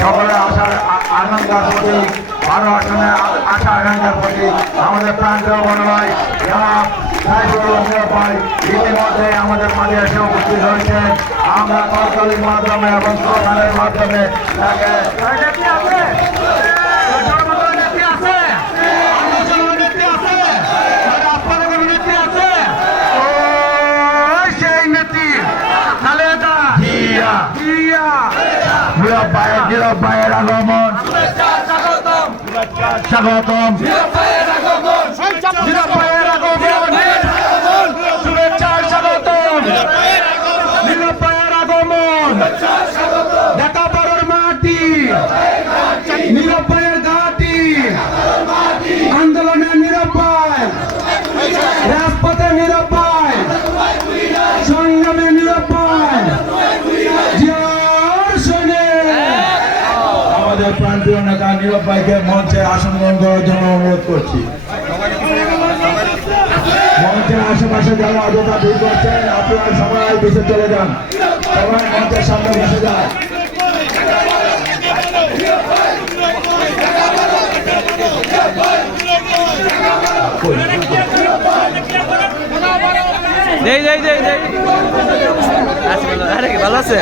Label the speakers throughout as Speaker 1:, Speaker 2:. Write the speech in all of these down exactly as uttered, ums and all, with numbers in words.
Speaker 1: সকলে আসার আকাঙ্ক্ষার প্রতি বারো আসনে আশা আকাঙ্ক্ষার প্রতি আমাদের প্রান্তীয় বড় ভাই জনাব সাইফুল ভাই ইতিমধ্যে আমাদের মাঝে এসে উপস্থিত হয়েছে। আমরা করতালির মাধ্যমে এবং প্রধানের মাধ্যমে তাকে নীরব ভাইয়ের নীরব ভাইয়ের আগমন স্বাগতম নীরব ভাইয়ের আগমন শুভেচ্ছা স্বাগতম নীরব ভাইয়ের আগমন ঢাকা-বড়র মাটি নীরব ভাইয়ের ঘাঁটি আন্দোলনের নীরব ভাই রাজপথে নীরব ভাই সংগ্রামে নীরব ভাই আমাদের প্রান্তীয় নেতা নীরব ভাইকে মঞ্চে আসন গ্রহণ করার জন্য অনুরোধ করছি। মঞ্চের আশেপাশে যারা অযথা ভিড় করছেন আপনারা সবাই পিছিয়ে চলে যান, সবাই মঞ্চের সামনে বসে যান।
Speaker 2: ভালো আছেন?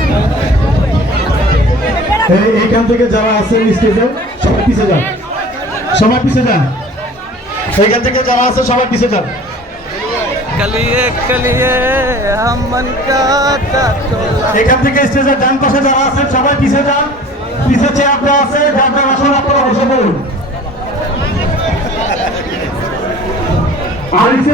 Speaker 3: এইখান থেকে যারা আছেন স্টেজে সবাই পিছিয়ে যান, সবাই পিছিয়ে যান। এইখান থেকে যারা আছে সবাই পিছিয়ে যান। এখান থেকে স্টেজের ডান পাশে যারা আছেন সবাই পিছিয়ে যান। পিছিয়ে চেয়ার দেওয়া আছে, যার আসলে আপনারা বসে পড়ুন।